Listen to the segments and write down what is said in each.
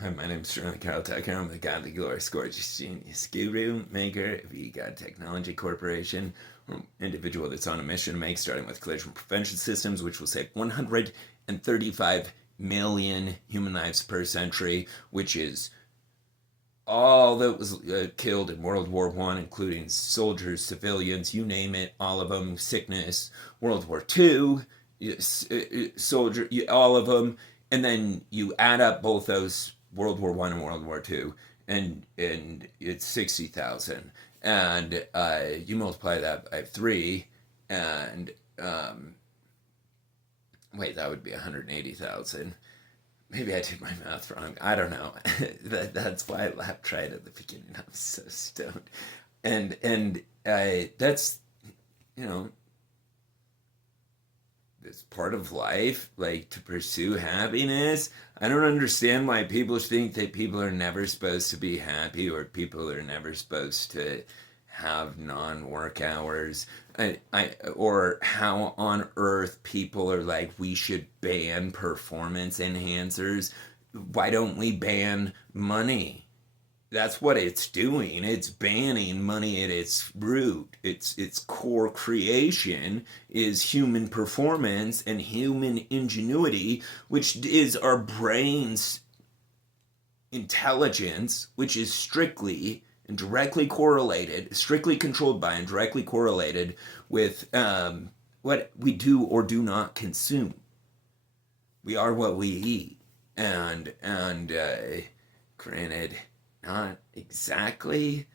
Hi, my name's Sterling Carl Tucker. I'm the godly, glorious, gorgeous genius guru, maker of eGod Technology Corporation, an individual that's on a mission to make, starting with collision prevention systems, which will save 135 million human lives per century, which is all that was killed in World War I, including soldiers, civilians, you name it, all of them, sickness, World War II, soldier, all of them, and then you add up both those World War I and World War II, and it's 60,000, and you multiply that by three, and wait, that would be 180,000. Maybe I did my math wrong. I don't know. That's why I laughed right at the beginning. I was so stoned, and that's you know it's part of life. Like to pursue happiness. I don't understand why people think that people are never supposed to be happy or people are never supposed to have non-work hours. Or how on earth people are like we should ban performance enhancers. Why don't we ban money? That's what it's doing. It's banning money at its root. Its core creation is human performance and human ingenuity, which is our brain's intelligence, which is strictly and directly correlated, strictly controlled by and directly correlated with what we do or do not consume. We are what we eat, and granted, not exactly.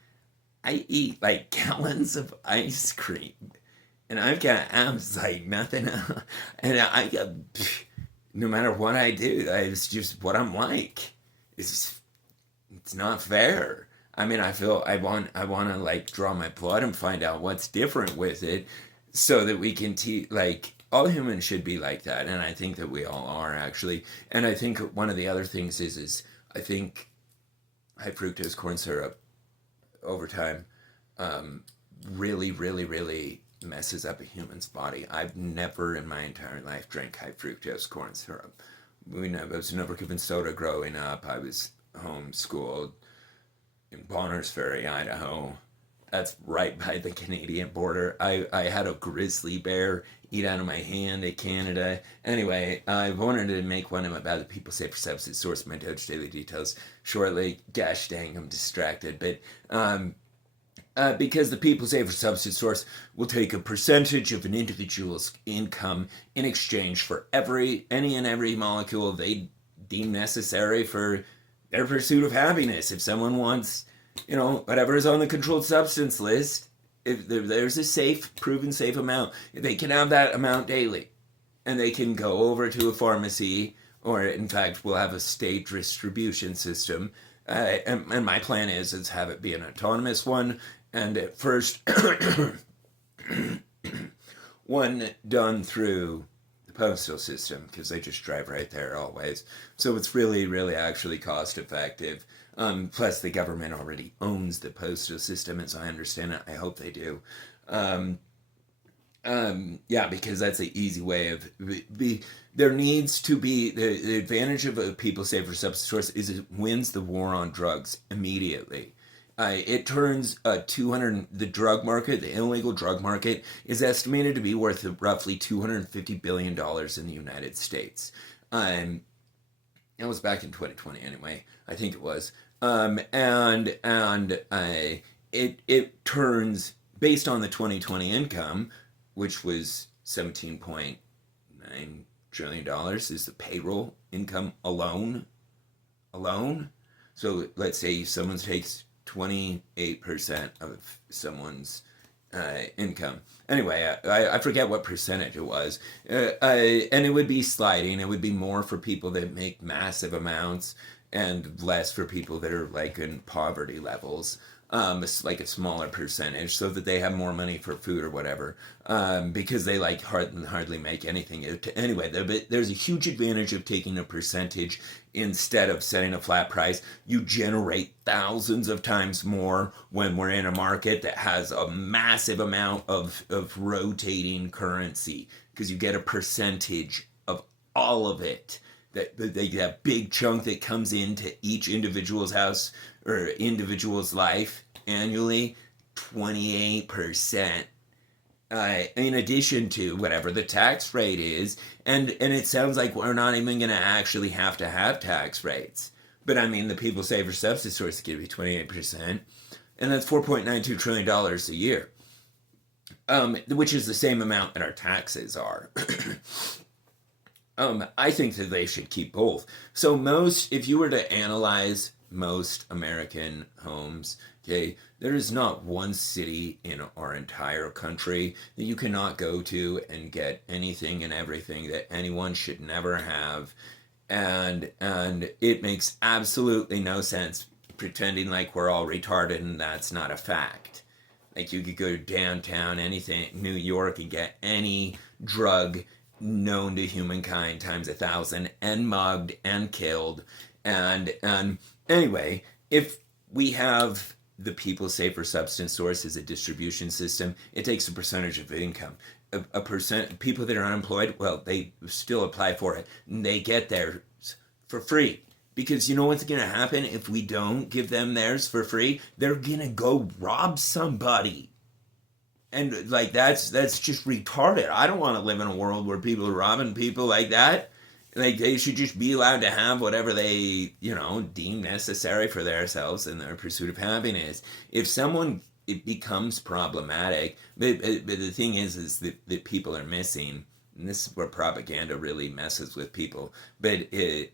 I eat like gallons of ice cream, and I've got abs like nothing else. And I got no matter what I do, it's just what I'm like. It's not fair. I mean, I feel I want to like draw my blood and find out what's different with it, so that we can like all humans should be like that, and I think that we all are actually. And I think one of the other things is I think high fructose corn syrup over time really, really, really messes up a human's body. I've never in my entire life drank high fructose corn syrup. I was never given soda growing up. I was homeschooled in Bonners Ferry, Idaho. That's right by the Canadian border. I had a grizzly bear eat out of my hand in Canada. Anyway, I wanted to make one about the People Safer Substance Source, my DOGE Daily Details shortly. Gosh dang, I'm distracted. But because the People Safer Substance Source will take a percentage of an individual's income in exchange for any and every molecule they deem necessary for their pursuit of happiness. If someone wants, whatever is on the controlled substance list, if there's a proven safe amount, they can have that amount daily. And they can go over to a pharmacy, or in fact, we'll have a state distribution system. And my plan is have it be an autonomous one. And at first, one done through the postal system, because they just drive right there always. So it's really, really actually cost effective. Plus, the government already owns the postal system, as I understand it. I hope they do. Yeah, because that's an easy way of there needs to be the advantage of a people safer substance source is it wins the war on drugs immediately. It turns the drug market, the illegal drug market, is estimated to be worth roughly $250 billion in the United States. It was back in 2020 anyway. I think it was. It turns, based on the 2020 income, which was $17.9 trillion, is the payroll income alone. So let's say someone takes 28% of someone's income. Anyway, I forget what percentage it was. And it would be sliding. It would be more for people that make massive amounts and less for people that are like in poverty levels. It's like a smaller percentage so that they have more money for food or whatever, because they like hardly make anything. Anyway, there's a huge advantage of taking a percentage instead of setting a flat price. You generate thousands of times more when we're in a market that has a massive amount of rotating currency, because you get a percentage of all of it. that big chunk that comes into each individual's house or individual's life annually, 28%. In addition to whatever the tax rate is, and it sounds like we're not even going to actually have to have tax rates. But I mean, the people save for substance source is going to be 28%, and that's $4.92 trillion a year, which is the same amount that our taxes are. I think that they should keep both. So if you were to analyze most American homes, okay, there is not one city in our entire country that you cannot go to and get anything and everything that anyone should never have. And it makes absolutely no sense pretending like we're all retarded and that's not a fact. Like you could go downtown, anything, New York, and get any drug known to humankind times 1,000 and mugged and killed. And anyway, if we have the people safer substance source as a distribution system, it takes a percentage of income. A percent people that are unemployed, well, they still apply for it and they get theirs for free. Because you know what's going to happen if we don't give them theirs for free? They're going to go rob somebody. And like that's just retarded. I don't want to live in a world where people are robbing people like that. Like they should just be allowed to have whatever they, deem necessary for themselves in their pursuit of happiness. If someone it becomes problematic, but the thing is that people are missing, and this is where propaganda really messes with people. But it's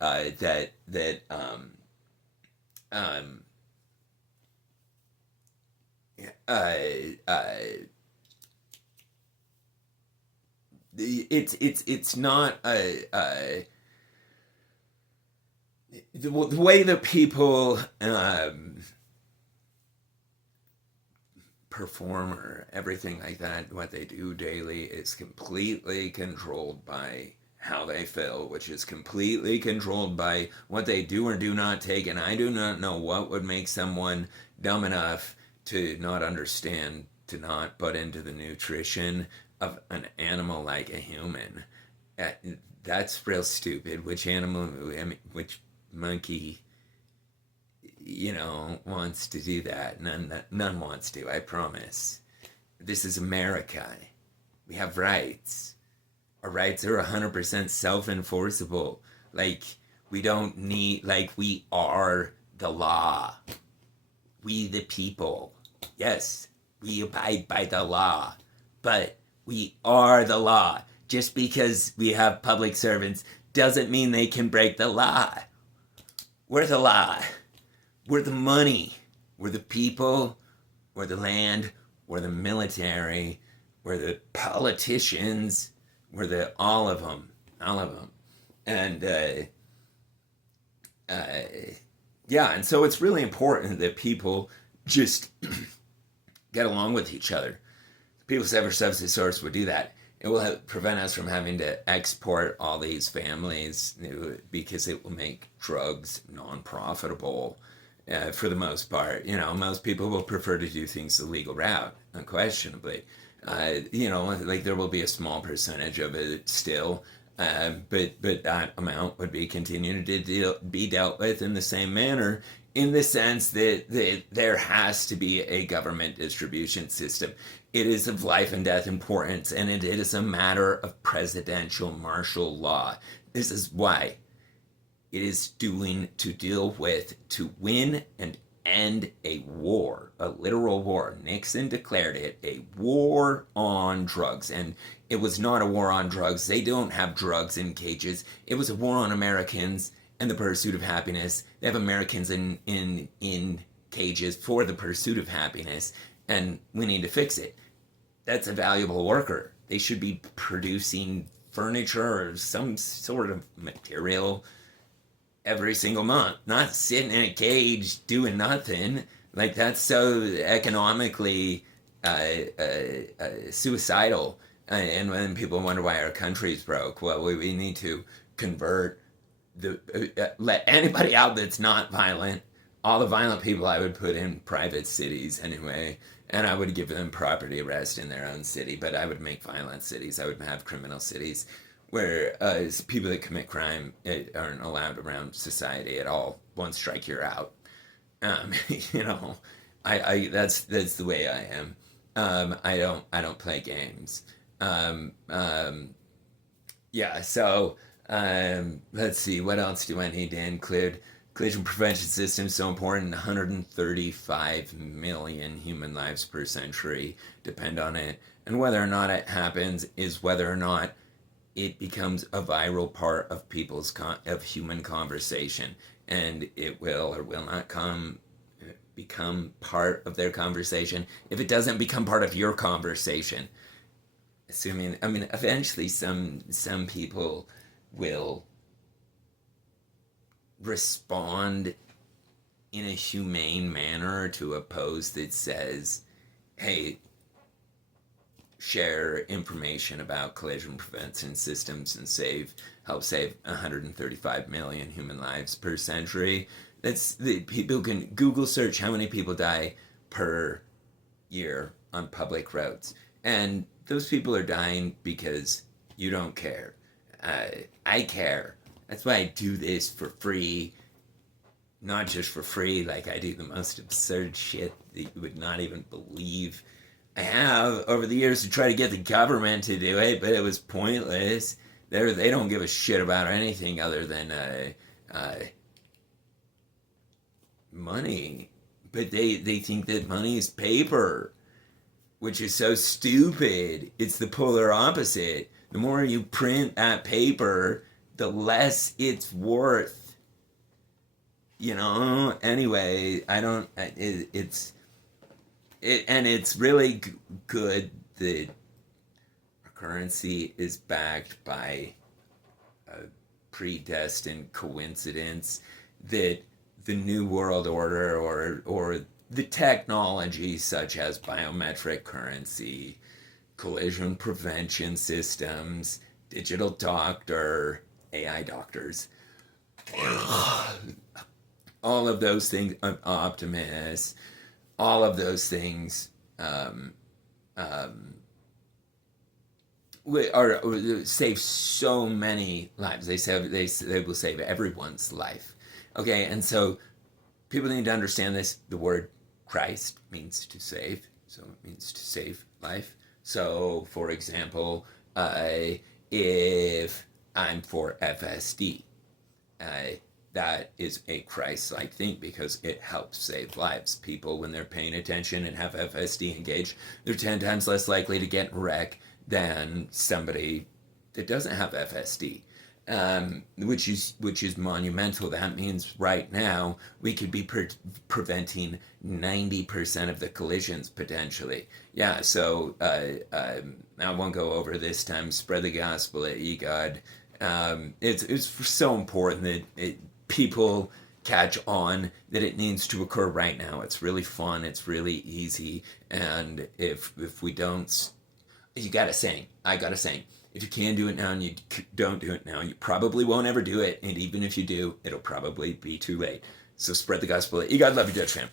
not the way that people perform or everything like that, what they do daily is completely controlled by how they feel, which is completely controlled by what they do or do not take. And I do not know what would make someone dumb enough to not understand, to not put into the nutrition of an animal like a human. That's real stupid. Which animal, which monkey, wants to do that? None wants to, I promise. This is America. We have rights. Our rights are 100% self-enforceable. Like, we don't need, we are the law. We the people. Yes, we abide by the law. But we are the law. Just because we have public servants doesn't mean they can break the law. We're the law. We're the money. We're the people. We're the land. We're the military. We're the politicians. We're all of them. All of them. And, and so it's really important that people just get along with each other. People Saver Substance Source would do that. It will prevent us from having to export all these families because it will make drugs non-profitable for the most part. Most people will prefer to do things the legal route, unquestionably. There will be a small percentage of it still, but that amount would be continuing to be dealt with in the same manner, in the sense that there has to be a government distribution system. It is of life and death importance, and it is a matter of presidential martial law. This is why it is to win and end a war, a literal war. Nixon declared it a war on drugs, and it was not a war on drugs. They don't have drugs in cages. It was a war on Americans and the pursuit of happiness. They have Americans in cages for the pursuit of happiness, and we need to fix it. That's a valuable worker. They should be producing furniture or some sort of material every single month, not sitting in a cage doing nothing. Like, that's so economically suicidal. And when people wonder why our country's broke, well, we need to convert let anybody out that's not violent. All the violent people I would put in private cities anyway, and I would give them property arrest in their own city, but I would make violent cities. I would have criminal cities. whereas people that commit crime aren't allowed around society at all. One strike, you're out. You know, I that's the way I am. I don't play games. Um, um, yeah, so let's see, what else do I need to include? Collision prevention systems so important. 135 million human lives per century depend on it, and whether or not it happens is whether or not it becomes a viral part of of human conversation, and it will or will not become part of their conversation if it doesn't become part of your conversation. Assuming, I mean, eventually some people will respond in a humane manner to a post that says, "Hey, share information about collision prevention systems and help save 135 million human lives per century." That's the people can Google search how many people die per year on public roads, and those people are dying because you don't care. I care. That's why I do this for free. Not just for free, like I do the most absurd shit that you would not even believe. I have over the years to try to get the government to do it, but it was pointless. They don't give a shit about anything other than money. But they think that money is paper, which is so stupid. It's the polar opposite. The more you print that paper, the less it's worth. You know. Anyway, I don't. And it's really good that our currency is backed by a predestined coincidence that the New World Order or the technology such as biometric currency, collision prevention systems, digital doctor, AI doctors, all of those things, Optimus, all of those things save so many lives. They will save everyone's life. Okay, and so people need to understand this. The word Christ means to save, so it means to save life. So, for example, if I'm for FSD, that is a Christ-like thing because it helps save lives. People, when they're paying attention and have FSD engaged, they're 10 times less likely to get wrecked than somebody that doesn't have FSD. Which is monumental. That means right now we could be preventing 90% of the collisions potentially. Yeah, so I won't go over this time. Spread the gospel at EGOD. It's so important that people catch on that it needs to occur right now. It's really fun. It's really easy. And if we don't, you got a saying. I got a saying. If you can do it now and you don't do it now, you probably won't ever do it. And even if you do, it'll probably be too late. So spread the gospel. You gotta love your Dutch fam.